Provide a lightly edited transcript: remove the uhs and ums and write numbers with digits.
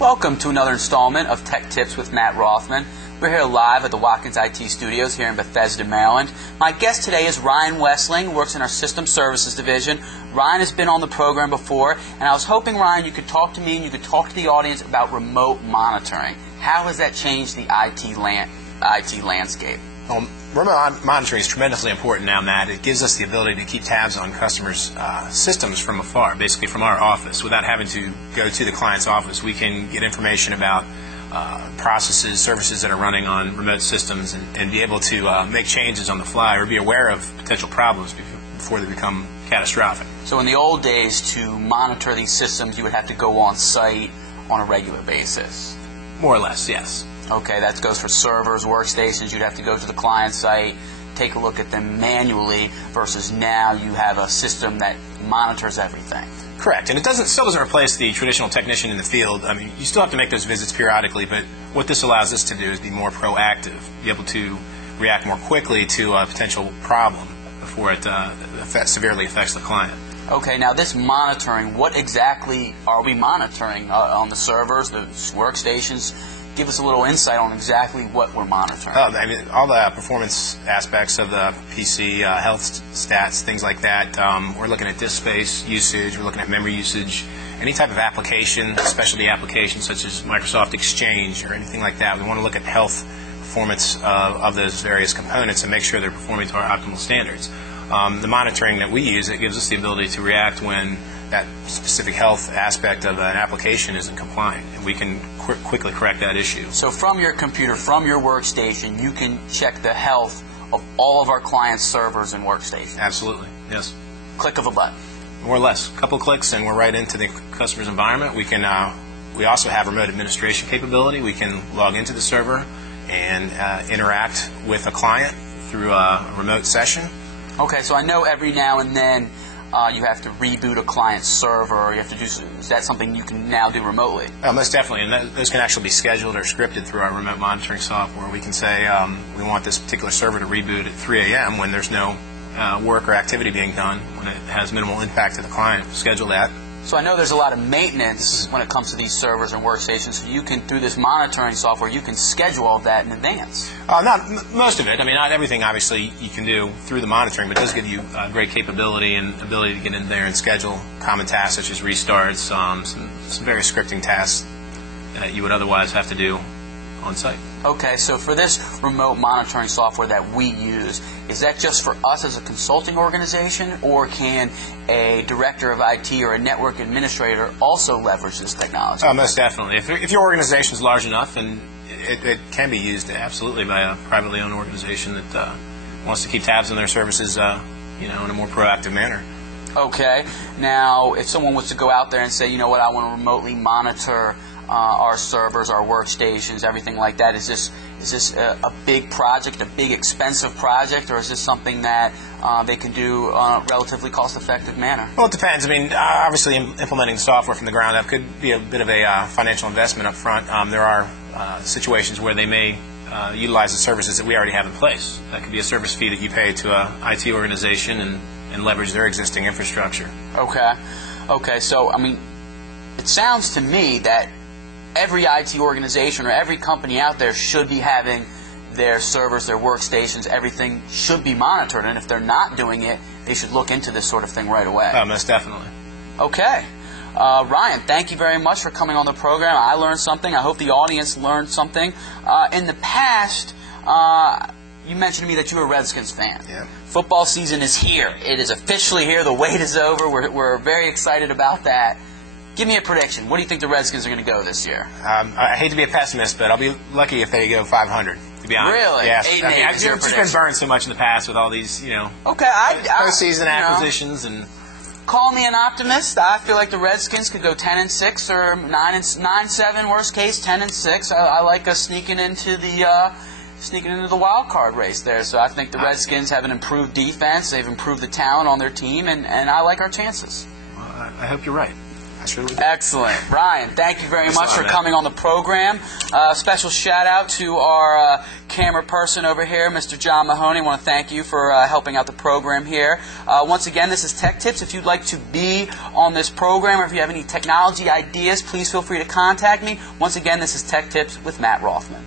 Welcome to another installment of Tech Tips with Matt Rothman. We're here live at the Watkins IT Studios here in Bethesda, Maryland. My guest today is Ryan Wessling, who works in our System Services Division. Ryan has been on the program before, and I was hoping, Ryan, you could talk to me and you could talk to the audience about remote monitoring. How has that changed the IT landscape? Well, remote monitoring is tremendously important now, Matt. It gives us the ability to keep tabs on customers' systems from afar, basically from our office, without having to go to the client's office. We can get information about processes, services that are running on remote systems, and be able to make changes on the fly or be aware of potential problems before they become catastrophic. So in the old days, to monitor these systems, you would have to go on site on a regular basis? More or less, yes. Okay, that goes for servers, workstations. You'd have to go to the client site, take a look at them manually, versus now you have a system that monitors everything. Correct, and it still doesn't replace the traditional technician in the field. I mean, you still have to make those visits periodically, but what this allows us to do is be more proactive, be able to react more quickly to a potential problem before it severely affects the client. Okay, now this monitoring, what exactly are we monitoring on the servers, the workstations? Give us a little insight on exactly what we're monitoring. I mean, all the performance aspects of the PC, health stats, things like that. We're looking at disk space usage. We're looking at memory usage. Any type of application, specialty applications such as Microsoft Exchange or anything like that. We want to look at health performance of those various components and make sure they're performing to our optimal standards. The monitoring that we use, it gives us the ability to react when that specific health aspect of an application isn't compliant, and we can quickly correct that issue. So from your computer, from your workstation, you can check the health of all of our clients' servers and workstations? Absolutely, yes. Click of a button? More or less. A couple of clicks and we're right into the customer's environment. We also have remote administration capability. We can log into the server and interact with a client through a remote session. Okay, so I know every now and then you have to reboot a client's server, or you have to do. Is that something you can now do remotely? Most definitely, and those can actually be scheduled or scripted through our remote monitoring software. We can say we want this particular server to reboot at 3 a.m. when there's no work or activity being done, when it has minimal impact to the client. Schedule that. So I know there's a lot of maintenance when it comes to these servers and workstations. So you can, through this monitoring software, you can schedule all of that in advance. Not most of it. I mean, not everything, obviously, you can do through the monitoring, but it does give you great capability and ability to get in there and schedule common tasks such as restarts, some various scripting tasks that you would otherwise have to do on site. Okay, so for this remote monitoring software that we use, is that just for us as a consulting organization, or can a director of IT or a network administrator also leverage this technology? Most definitely. If your organization is large enough, and it can be used absolutely by a privately owned organization that wants to keep tabs on their services, in a more proactive manner. Okay. Now, if someone was to go out there and say, you know what, I want to remotely monitor our servers, our workstations, everything like that, is this a big project, a big expensive project, or is this something that they can do in a relatively cost-effective manner? Well, it depends. I mean, obviously implementing the software from the ground up could be a bit of a financial investment up front. There are situations where they may utilize the services that we already have in place. That could be a service fee that you pay to an IT organization and leverage their existing infrastructure. Okay, so, I mean, it sounds to me that every IT organization or every company out there should be having their servers, their workstations, everything should be monitored. And if they're not doing it, they should look into this sort of thing right away. Most definitely. Okay. Ryan, thank you very much for coming on the program. I learned something. I hope the audience learned something. In the past, you mentioned to me that you were a Redskins fan. Yeah. Football season is here. It is officially here. The wait is over. We're very excited about that. Give me a prediction. What do you think the Redskins are going to go this year? I hate to be a pessimist, but I'll be lucky if they go 500, to be honest. Really? Yes. 8-8 I've just been burned so much in the past with all these, okay, postseason acquisitions and. Call me an optimist. I feel like the Redskins could go 10-6 or 9-7, worst case 10-6. I like us sneaking into the wild card race there. So I think the Redskins have an improved defense. They've improved the talent on their team, and I like our chances. Well, I hope you're right. That's really good. Excellent. Ryan, thank you very Thanks a much lot, for Matt. coming on the program. Special shout out to our camera person over here, Mr. John Mahoney. I want to thank you for helping out the program here. Once again, this is Tech Tips. If you'd like to be on this program or if you have any technology ideas, please feel free to contact me. Once again, this is Tech Tips with Matt Rothman.